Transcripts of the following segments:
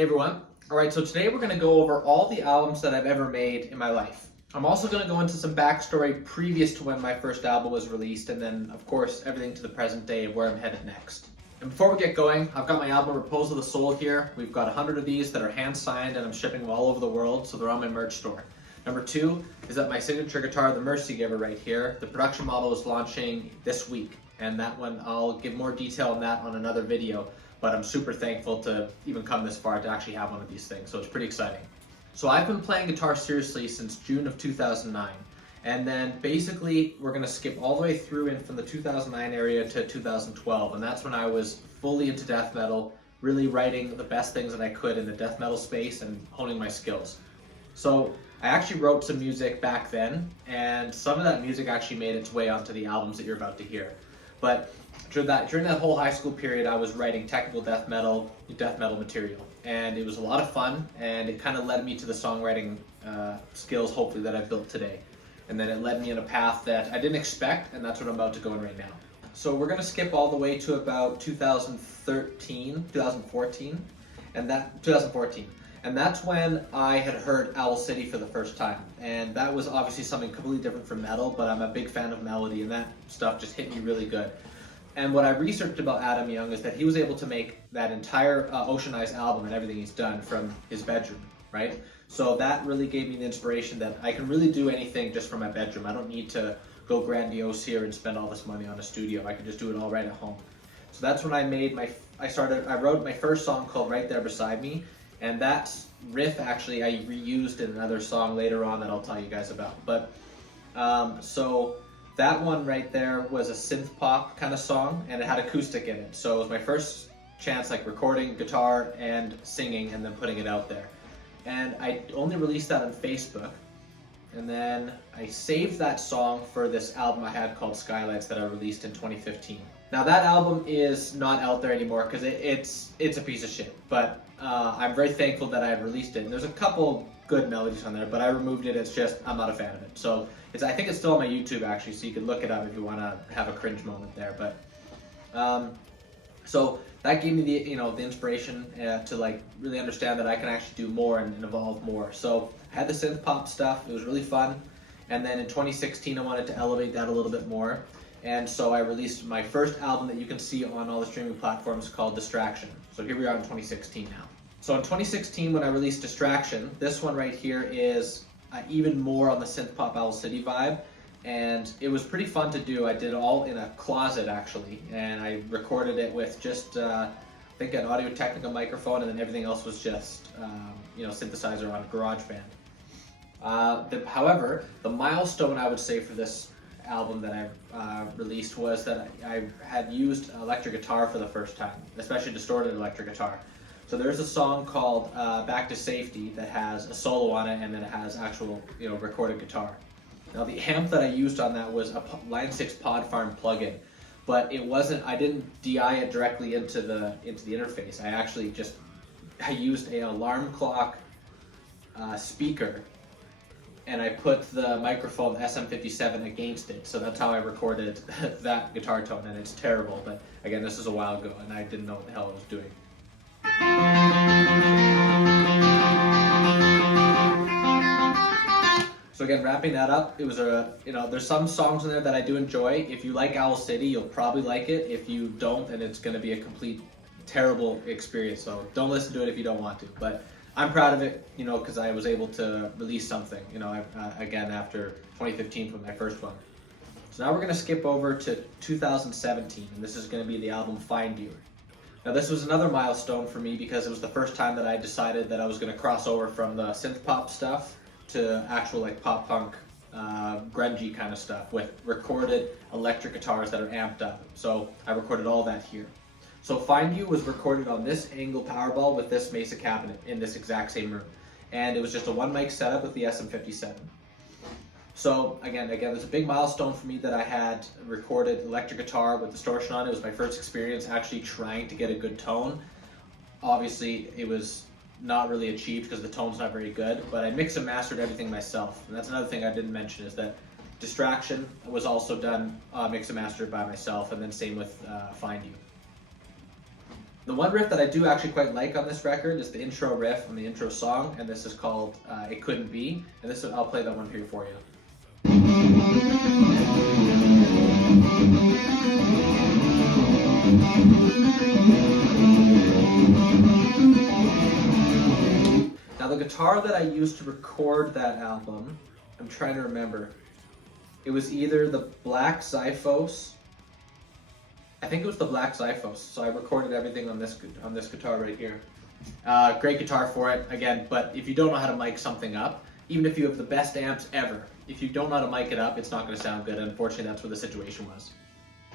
Hey everyone. Alright, so today we're going to go over all the albums that I've ever made in my life. I'm also going to go into some backstory previous to when my first album was released, and then, of course, everything to the present day of where I'm headed next. And before we get going, I've got my album Repose of the Soul here. We've got 100 of these that are hand-signed, and I'm shipping them all over the world, so they're on my merch store. Number 2 is that my signature guitar, the Mercy Giver right here, the production model is launching this week, and that one, I'll give more detail on that on another video. But I'm super thankful to even come this far to actually have one of these things, so it's pretty exciting. So I've been playing guitar seriously since June of 2009, and then basically we're going to skip all the way through in from the 2009 area to 2012, and that's when I was fully into death metal, really writing the best things that I could in the death metal space and honing my skills. So I actually wrote some music back then, and some of that music actually made its way onto the albums that you're about to hear. But during that whole high school period, I was writing technical death metal material, and it was a lot of fun, and it kind of led me to the songwriting skills, hopefully, that I've built today. And then it led me in a path that I didn't expect, and that's what I'm about to go in right now. So we're going to skip all the way to about 2014, and that's when I had heard Owl City for the first time. And that was obviously something completely different from metal, but I'm a big fan of melody, and that stuff just hit me really good. And what I researched about Adam Young is that he was able to make that entire Ocean Eyes album and everything he's done from his bedroom, right? So that really gave me the inspiration that I can really do anything just from my bedroom. I don't need to go grandiose here and spend all this money on a studio. I can just do it all right at home. So that's when I wrote my first song called Right There Beside Me, and that riff actually I reused in another song later on that I'll tell you guys about. But so that one right there was a synth pop kind of song, and it had acoustic in it. So it was my first chance like recording guitar and singing and then putting it out there. And I only released that on Facebook, and then I saved that song for this album I had called Skylights that I released in 2015. Now that album is not out there anymore because it's a piece of shit, but I'm very thankful that I had released it. And there's a couple good melodies on there, but I removed it. It's just, I'm not a fan of it. So I think it's still on my YouTube actually, so you can look it up if you want to have a cringe moment there. But so that gave me the inspiration to like really understand that I can actually do more and evolve more. So I had the synth pop stuff. It was really fun. And then in 2016, I wanted to elevate that a little bit more. And so I released my first album that you can see on all the streaming platforms called Distraction. So here we are in 2016 now. So in 2016, when I released Distraction, this one right here is even more on the synth pop Owl City vibe, and it was pretty fun to do. I did it all in a closet actually, and I recorded it with just I think an Audio-Technica microphone, and then everything else was just synthesizer on GarageBand. However, the milestone I would say for this album that I released was that I had used electric guitar for the first time, especially distorted electric guitar. So there's a song called Back to Safety that has a solo on it, and then it has actual recorded guitar. Now the amp that I used on that was a Line 6 Pod Farm plugin, but I didn't DI it directly into the interface. I actually I used an alarm clock speaker, and I put the microphone SM57 against it. So that's how I recorded that guitar tone, and it's terrible. But again, this is a while ago, and I didn't know what the hell I was doing. So again, wrapping that up, it was there's some songs in there that I do enjoy. If you like Owl City, you'll probably like it. If you don't, then it's going to be a complete terrible experience. So don't listen to it if you don't want to. But I'm proud of it, because I was able to release something, again, after 2015 from my first one. So now we're going to skip over to 2017, and this is going to be the album Find You. Now this was another milestone for me because it was the first time that I decided that I was going to cross over from the synth pop stuff to actual like pop punk, grungy kind of stuff with recorded electric guitars that are amped up. So I recorded all that here. So Find You was recorded on this Angle Powerball with this Mesa cabinet in this exact same room. And it was just a one mic setup with the SM57. So again, it's a big milestone for me that I had recorded electric guitar with distortion on it. It was my first experience actually trying to get a good tone. Obviously, it was not really achieved because the tone's not very good, but I mixed and mastered everything myself. And that's another thing I didn't mention is that Distraction was also done mixed and mastered by myself, and then same with Find You. The one riff that I do actually quite like on this record is the intro riff on the intro song, and this is called It Couldn't Be, and this I'll play that one here for you. Now the guitar that I used to record that album, I'm trying to remember. It was either the Black Xiphos. I think it was the Black Xiphos. So I recorded everything on this guitar right here. Great guitar for it, again, but if you don't know how to mic something up, even if you have the best amps ever, if you don't know how to mic it up, it's not going to sound good. Unfortunately, that's where the situation was.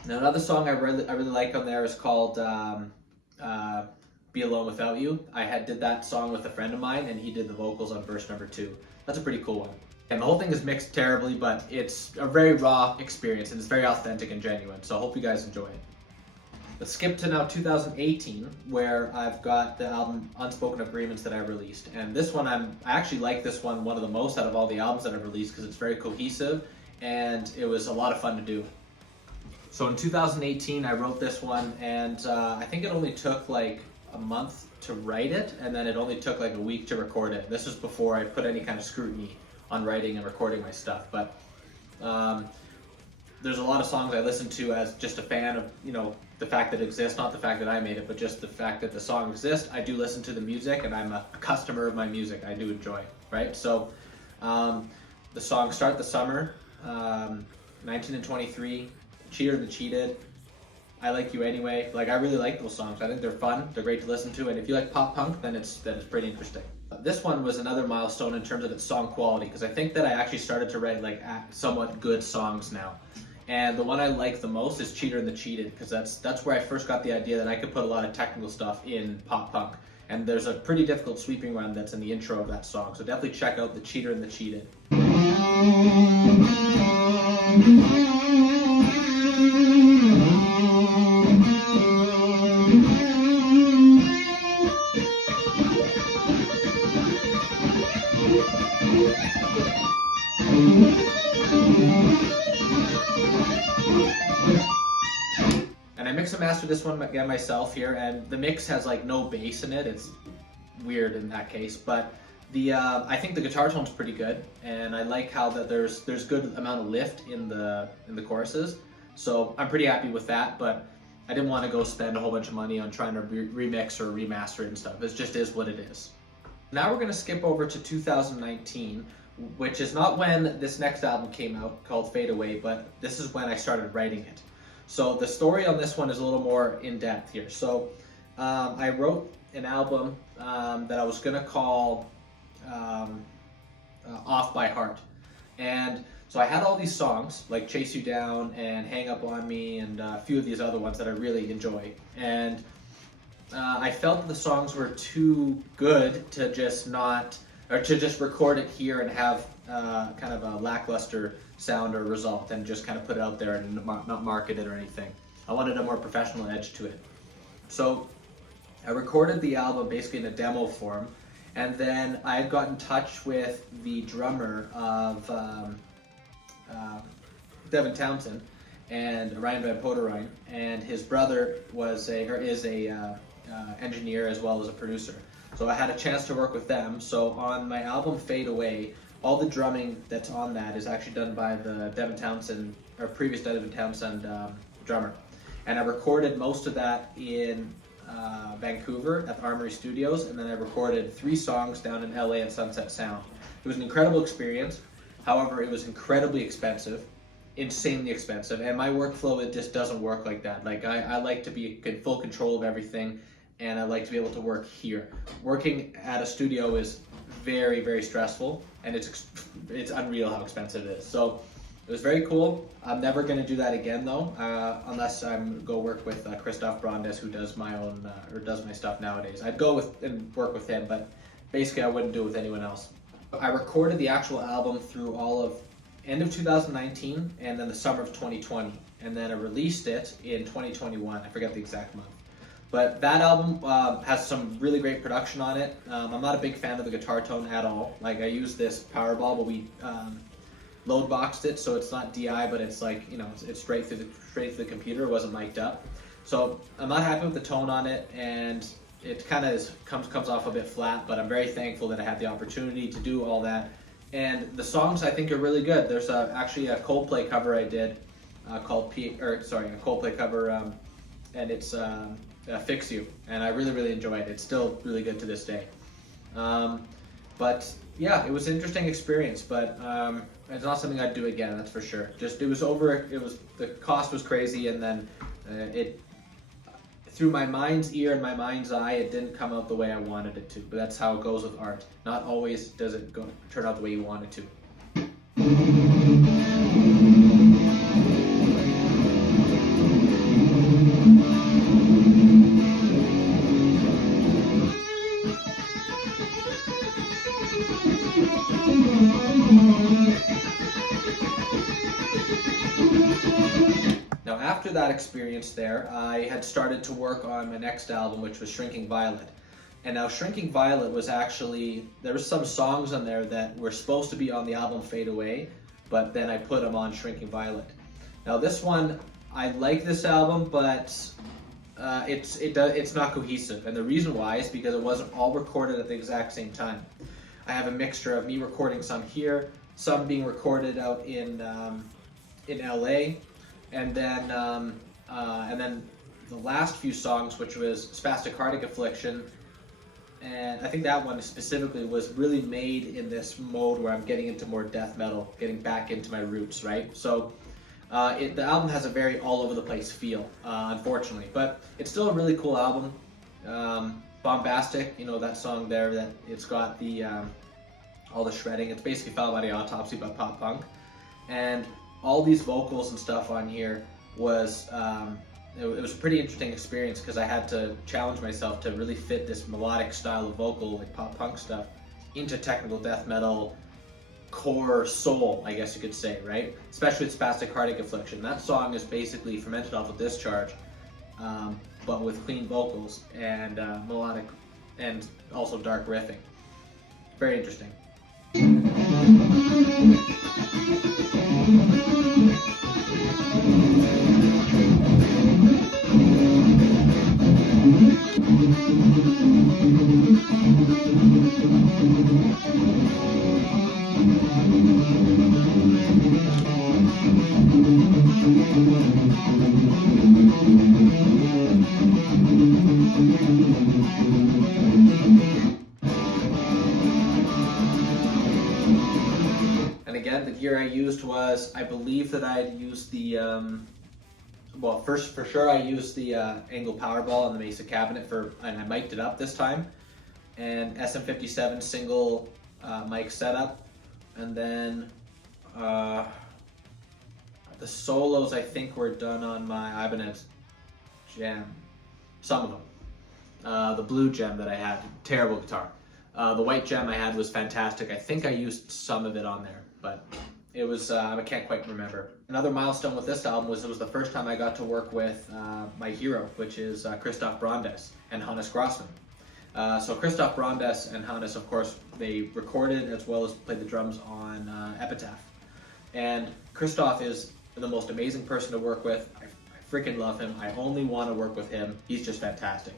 Now another song I really like on there is called Be Alone Without You. I did that song with a friend of mine, and he did the vocals on verse number 2. That's a pretty cool one. And the whole thing is mixed terribly, but it's a very raw experience, and it's very authentic and genuine, so I hope you guys enjoy it. Let's skip to now 2018, where I've got the album Unspoken Agreements that I released. And this one, I actually like this one of the most out of all the albums that I've released because it's very cohesive, and it was a lot of fun to do. So in 2018, I wrote this one, and I think it only took like a month to write it, and then it only took like a week to record it. This was before I put any kind of scrutiny on writing and recording my stuff, but there's a lot of songs I listen to as just a fan of, the fact that it exists, not the fact that I made it, but just the fact that the song exists. I do listen to the music, and I'm a customer of my music. I do enjoy, right? So the song Start the Summer, 19 and 23, Cheater the Cheated, I Like You Anyway. Like, I really like those songs. I think they're fun, they're great to listen to, and if you like pop punk, then it's pretty interesting. This one was another milestone in terms of its song quality, because I think that I actually started to write like somewhat good songs now. And the one I like the most is Cheater and the Cheated, because that's where I first got the idea that I could put a lot of technical stuff in pop punk. And there's a pretty difficult sweeping run that's in the intro of that song, so definitely check out the Cheater and the Cheated. And I mix and master this one again myself here, and the mix has like no bass in it. It's weird in that case, but I think the guitar tone's pretty good, and I like how that there's good amount of lift in the choruses. So I'm pretty happy with that, but I didn't want to go spend a whole bunch of money on trying to remix or remaster it and stuff. It just is what it is. Now we're going to skip over to 2019, which is not when this next album came out, called Fade Away, but this is when I started writing it. So the story on this one is a little more in-depth here. So I wrote an album that I was going to call Off by Heart. And so I had all these songs, like Chase You Down and Hang Up On Me and a few of these other ones that I really enjoy. And I felt that the songs were too good to just record it here and have kind of a lackluster sound or result and just kind of put it out there and not market it or anything. I wanted a more professional edge to it. So I recorded the album basically in a demo form, and then I had got in touch with the drummer of Devin Townsend and Ryan Van Poterine, and his brother is a engineer as well as a producer. So I had a chance to work with them. So on my album Fade Away, all the drumming that's on that is actually done by the Devin Townsend, or previous Devin Townsend drummer. And I recorded most of that in Vancouver at the Armory Studios, and then I recorded 3 songs down in LA at Sunset Sound. It was an incredible experience. However, it was incredibly expensive, insanely expensive, and my workflow, it just doesn't work like that. Like I like to be in full control of everything, and I like to be able to work here. Working at a studio is very, very stressful, and it's unreal how expensive it is. So it was very cool. I'm never going to do that again though, unless I'm go work with Christoph Brandes, who does my own does my stuff nowadays. I'd go with and work with him, but basically I wouldn't do it with anyone else. I recorded the actual album through all of end of 2019 and then the summer of 2020, and then I released it in 2021. I forget the exact month. But that album has some really great production on it. I'm not a big fan of the guitar tone at all. Like, I use this Powerball, but we load boxed it, so it's not DI, but it's like, it's straight through the computer. It wasn't mic'd up. So I'm not happy with the tone on it, and it kind of comes off a bit flat, but I'm very thankful that I had the opportunity to do all that. And the songs I think are really good. There's actually a Coldplay cover I did called a Coldplay cover, and it's Fix You, and I really enjoy it. It's still really good to this day. But yeah, it was an interesting experience, but it's not something I'd do again, that's for sure. Just the cost was crazy, and then it through my mind's ear and my mind's eye, it didn't come out the way I wanted it to. But that's how it goes with art. Not always does it turn out the way you want it to. Now, after that experience there, I had started to work on my next album, which was Shrinking Violet. And now Shrinking Violet was actually, there were some songs on there that were supposed to be on the album Fade Away, but then I put them on Shrinking Violet. Now this one, I like this album, but it's not cohesive. And the reason why is because it wasn't all recorded at the exact same time. I have a mixture of me recording some here, some being recorded out in LA, and then the last few songs, which was Spastic, Heartache, Affliction, and I think that one specifically was really made in this mode where I'm getting into more death metal, getting back into my roots, right? So the album has a very all over the place feel, unfortunately, but it's still a really cool album. Bombastic, that song there, that it's got the all the shredding. It's basically Foul Body Autopsy but pop punk, and all these vocals and stuff on here was it was a pretty interesting experience because I had to challenge myself to really fit this melodic style of vocal, like pop punk stuff, into technical death metal core soul, I guess you could say, right? Especially with Spastic, Heartache, Affliction. That song is basically Fermented Off of Discharge, but with clean vocals and melodic and also dark riffing. Very interesting. And again, the gear I used was, I believe that I had used the, well, first for sure I used the Angle Powerball on the Mesa cabinet and I mic'd it up this time, and SM57 single mic setup, and then the solos I think were done on my Ibanez Gem, some of them. The blue gem that I had, terrible guitar. The white gem I had was fantastic. I think I used some of it on there, but it was, I can't quite remember. Another milestone with this album was it was the first time I got to work with my hero, which is Christoph Brandes and Hannes Grossman. So Christoph Brandes and Hannes, of course, they recorded as well as played the drums on Epitaph. And Christoph is the most amazing person to work with. I freaking love him. I only want to work with him. He's just fantastic.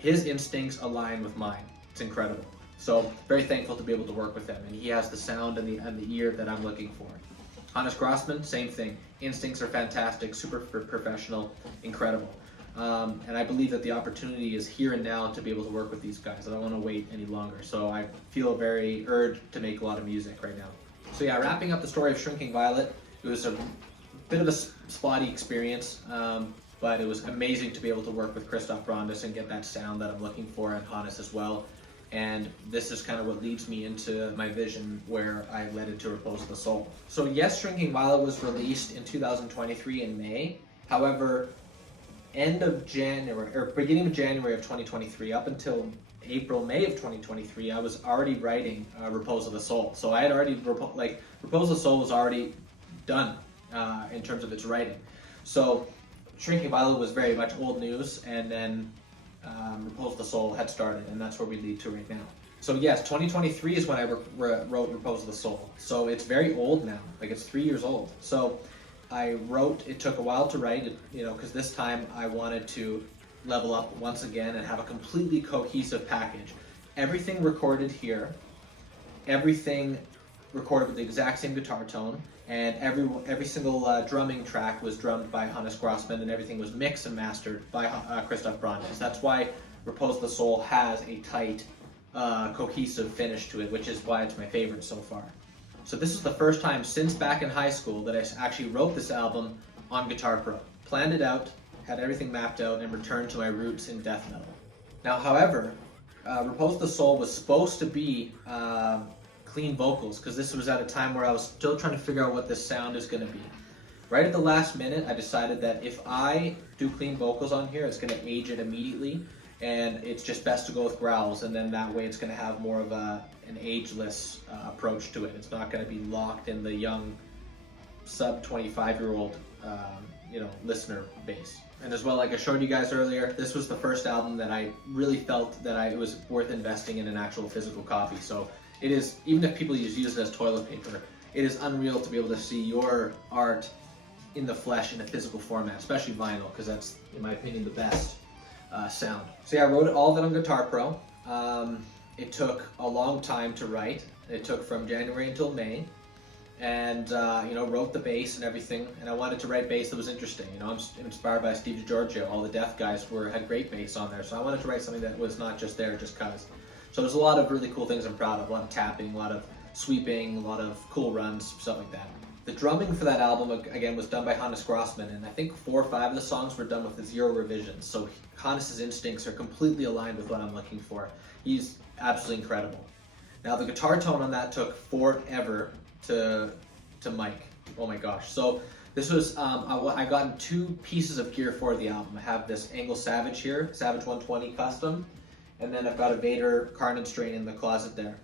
His instincts align with mine. It's incredible. So very thankful to be able to work with him, and he has the sound and the ear that I'm looking for. Hannes Grossman, same thing. Instincts are fantastic, super professional, incredible. And I believe that the opportunity is here and now to be able to work with these guys. I don't want to wait any longer. So I feel very urged to make a lot of music right now. So yeah, wrapping up the story of Shrinking Violet, it was a bit of a spotty experience, but it was amazing to be able to work with Christoph Brandes and get that sound that I'm looking for, and Hannes as well. And this is kind of what leads me into my vision where I led into Repose of the Soul. So yes, Shrinking Violet was released in 2023 in May. However, end of January, or beginning of January of 2023, up until April, May of 2023, I was already writing Repose of the Soul. So I had already, Repose of the Soul was already done in terms of its writing. So Shrinking Violet was very much old news, and then Repose of the Soul had started, and that's where we lead to right now. So yes, 2023 is when I wrote Repose of the Soul. So it's very old now, like it's 3 years old. So I wrote, it took a while to write, because this time I wanted to level up once again and have a completely cohesive package. Everything recorded here, everything recorded with the exact same guitar tone, and every single drumming track was drummed by Hannes Grossman, and everything was mixed and mastered by Christoph Brandes. That's why Repose the Soul has a tight, cohesive finish to it, which is why it's my favorite so far. So this is the first time since back in high school that I actually wrote this album on Guitar Pro. Planned it out, had everything mapped out, and returned to my roots in death metal. Now, however, Repose the Soul was supposed to be clean vocals, because this was at a time where I was still trying to figure out what this sound is going to be. Right at the last minute, I decided that if I do clean vocals on here, it's going to age it immediately, and it's just best to go with growls, and then that way it's going to have more of an ageless approach to it. It's not going to be locked in the young sub 25-year-old listener base. And as well, like I showed you guys earlier, this was the first album that I really felt that it was worth investing in an actual physical copy. So it is, even if people use it as toilet paper, it is unreal to be able to see your art in the flesh in a physical format, especially vinyl, because that's, in my opinion, the best sound. So yeah, I wrote all of it on Guitar Pro. It took a long time to write. It took from January until May, and wrote the bass and everything. And I wanted to write bass that was interesting. I'm inspired by Steve DiGiorgio. All the Death guys had great bass on there, so I wanted to write something that was not just there just cause. So there's a lot of really cool things I'm proud of. A lot of tapping, a lot of sweeping, a lot of cool runs, stuff like that. The drumming for that album, again, was done by Hannes Grossman, and I think 4 or 5 of the songs were done with 0 revisions. So Hannes' instincts are completely aligned with what I'm looking for. He's absolutely incredible. Now, the guitar tone on that took forever to mic. Oh my gosh. So this was, I gotten 2 pieces of gear for the album. I have this Angle Savage here, Savage 120 custom, and then I've got a Vader Carnage Strain in the closet there.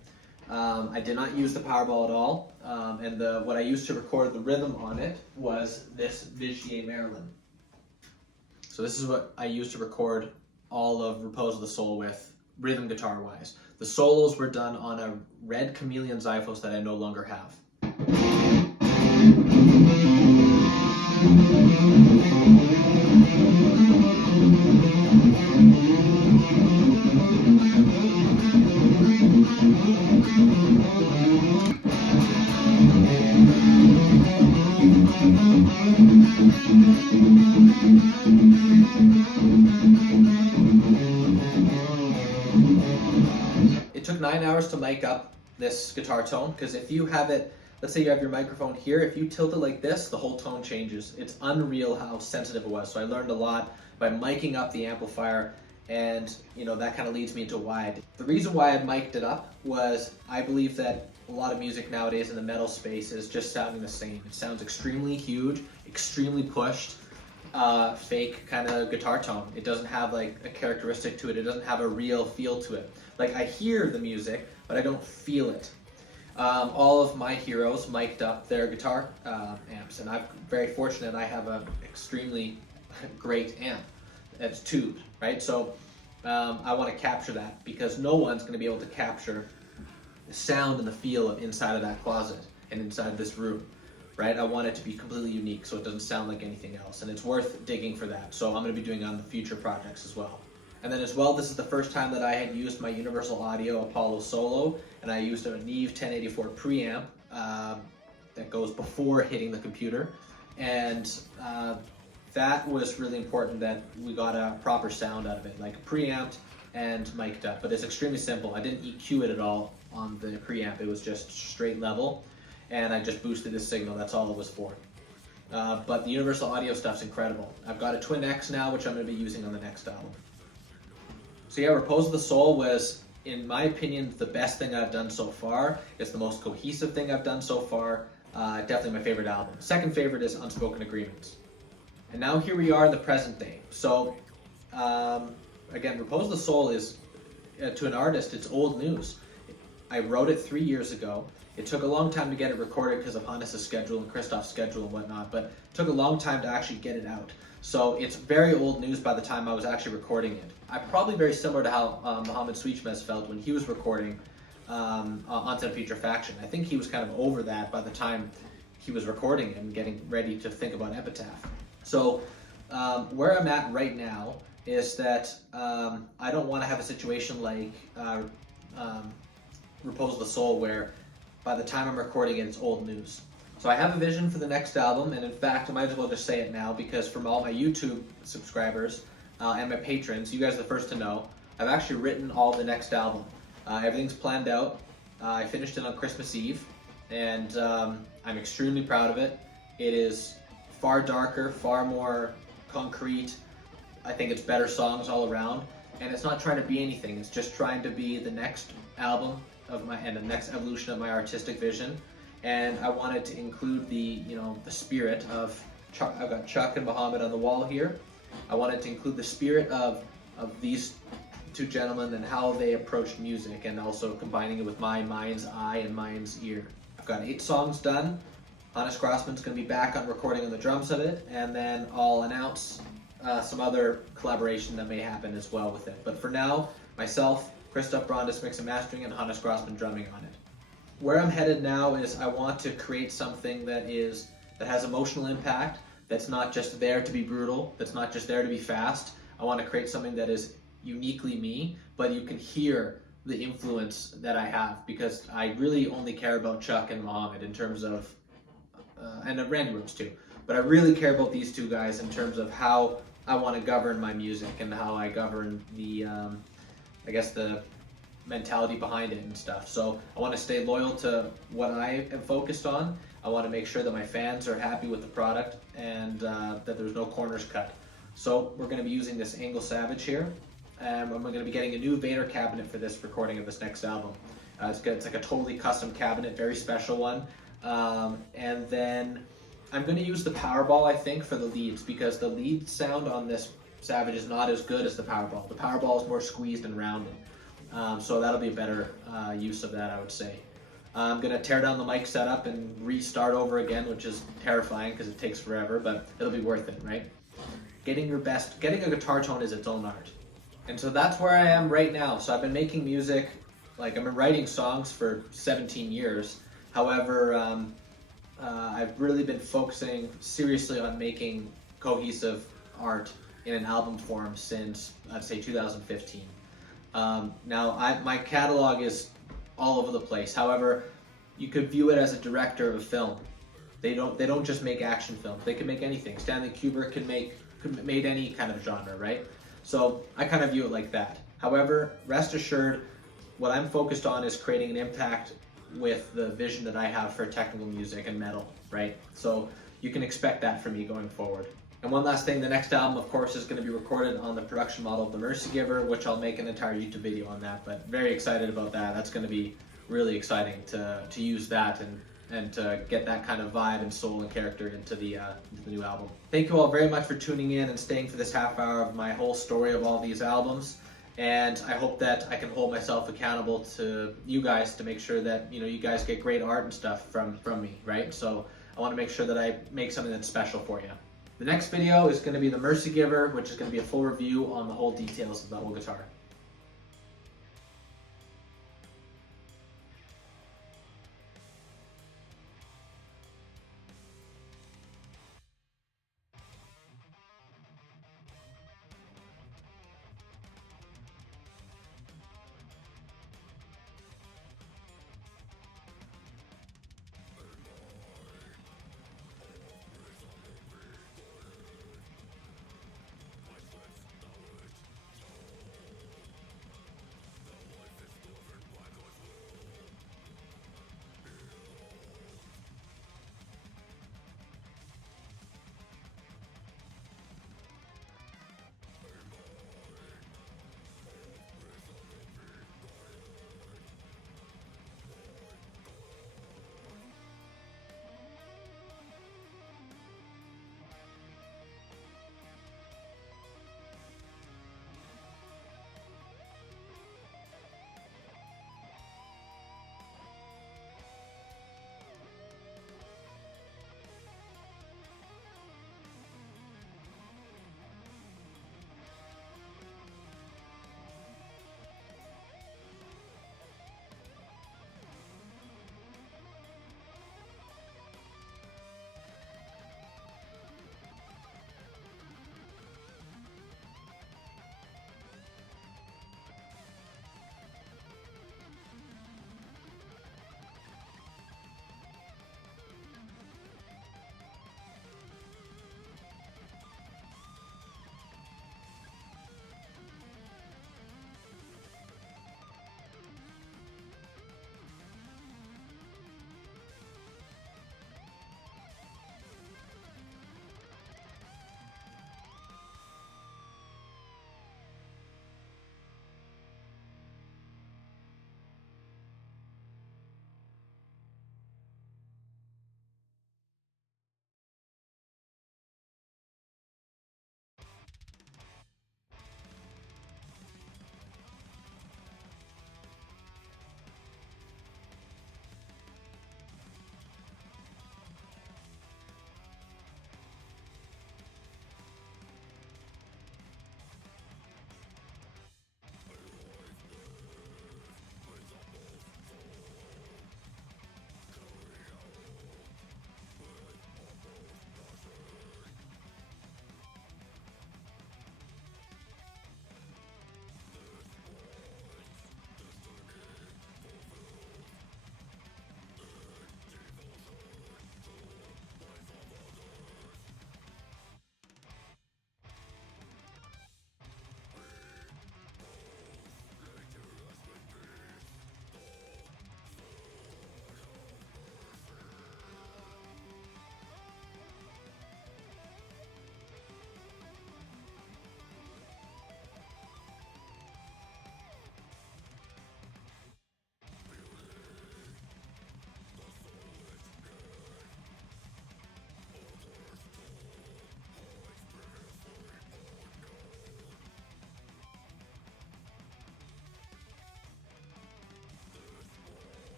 I did not use the Powerball at all, and what I used to record the rhythm on it was this Vigier Maryland. So this is what I used to record all of Repose of the Soul with, rhythm guitar-wise. The solos were done on a red Chameleon Xiphos that I no longer have. It took 9 hours to mic up this guitar tone, because if you have it, let's say you have your microphone here, if you tilt it like this, the whole tone changes. It's unreal how sensitive it was. So I learned a lot by miking up the amplifier, and that kind of leads me into why I did. The reason why I mic'd it up was I believe that a lot of music nowadays in the metal space is just sounding the same. It sounds extremely huge, extremely pushed, fake kind of guitar tone. It doesn't have like a characteristic to it. It doesn't have a real feel to it. Like, I hear the music, but I don't feel it. All of my heroes mic'd up their guitar amps, and I'm very fortunate I have an extremely great amp that's tubed, right? So I want to capture that, because no one's going to be able to capture the sound and the feel of inside of that closet and inside this room, right? I want it to be completely unique so it doesn't sound like anything else, and it's worth digging for that. So I'm going to be doing it on the future projects as well. And then as well, this is the first time that I had used my Universal Audio Apollo Solo, and I used a Neve 1084 preamp that goes before hitting the computer. And that was really important, that we got a proper sound out of it, like preamped and mic'd up. But it's extremely simple. I didn't EQ it at all on the preamp. It was just straight level, and I just boosted the signal. That's all it was for. But the Universal Audio stuff's incredible. I've got a Twin X now, which I'm going to be using on the next album. So yeah, Repose of the Soul was, in my opinion, the best thing I've done so far. It's the most cohesive thing I've done so far. Definitely my favorite album. Second favorite is Unspoken Agreements. And now here we are in the present day. So again, Repose of the Soul is, to an artist, it's old news. I wrote it 3 years ago. It took a long time to get it recorded because of Hannes' schedule and Christoph's schedule and whatnot, but it took a long time to actually get it out. So it's very old news by the time I was actually recording it. I'm probably very similar to how Mohammed Sweetmez felt when he was recording Onset of Putrefaction. I think he was kind of over that by the time he was recording it and getting ready to think about Epitaph. So where I'm at right now is that I don't want to have a situation like Repose the Soul, where by the time I'm recording it, it's old news. So I have a vision for the next album, and in fact, I might as well just say it now, because from all my YouTube subscribers and my patrons, you guys are the first to know, I've actually written all the next album. Everything's planned out. I finished it on Christmas Eve, and I'm extremely proud of it. It is far darker, far more concrete. I think it's better songs all around, and it's not trying to be anything. It's just trying to be the next album of my, and the next evolution of my artistic vision. And I wanted to include the spirit of Chuck. I've got Chuck and Ahmed on the wall here. I wanted to include the spirit of these two gentlemen and how they approached music, and also combining it with my mind's eye and mind's ear. I've got 8 songs done. Hannes Grossman's going to be back on recording on the drums of it, and then I'll announce some other collaboration that may happen as well with it. But for now, myself, Christoph Brondis mix and mastering, and Hannes Grossman drumming on it. Where I'm headed now is I want to create something that has emotional impact, that's not just there to be brutal, that's not just there to be fast. I want to create something that is uniquely me, but you can hear the influence that I have, because I really only care about Chuck and Ahmed in terms of, and Randy Rhodes too, but I really care about these two guys in terms of how I want to govern my music and how I govern the, I guess the mentality behind it and stuff. So I want to stay loyal to what I am focused on. I want to make sure that my fans are happy with the product, and that there's no corners cut. So we're going to be using this Angle Savage here, and we're going to be getting a new Vader cabinet for this recording of this next album. It's good. It's like a totally custom cabinet, very special one. And then I'm going to use the Powerball, I think, for the leads, because the lead sound on this Savage is not as good as the Powerball. The Powerball is more squeezed and rounded. So that'll be a better use of that, I would say. I'm going to tear down the mic setup and restart over again, which is terrifying because it takes forever, but it'll be worth it, right? Getting a guitar tone is its own art. And so that's where I am right now. So I've been making music, like I've been writing songs for 17 years. However, I've really been focusing seriously on making cohesive art in an album form since, I'd say, 2015. Now, my catalog is all over the place. However, you could view it as a director of a film. They don't just make action films. They can make anything. Stanley Kubrick could made any kind of genre, right? So I kind of view it like that. However, rest assured, what I'm focused on is creating an impact with the vision that I have for technical music and metal, right? So you can expect that from me going forward. And one last thing, the next album, of course, is going to be recorded on the production model of the Mercy Giver, which I'll make an entire YouTube video on that, but very excited about that. That's going to be really exciting to use that and to get that kind of vibe and soul and character into the new album. Thank you all very much for tuning in and staying for this half hour of my whole story of all these albums. And I hope that I can hold myself accountable to you guys to make sure that you guys get great art and stuff from me, right? So I want to make sure that I make something that's special for you. The next video is going to be the Mercy Giver, which is going to be a full review on the whole details of the whole guitar.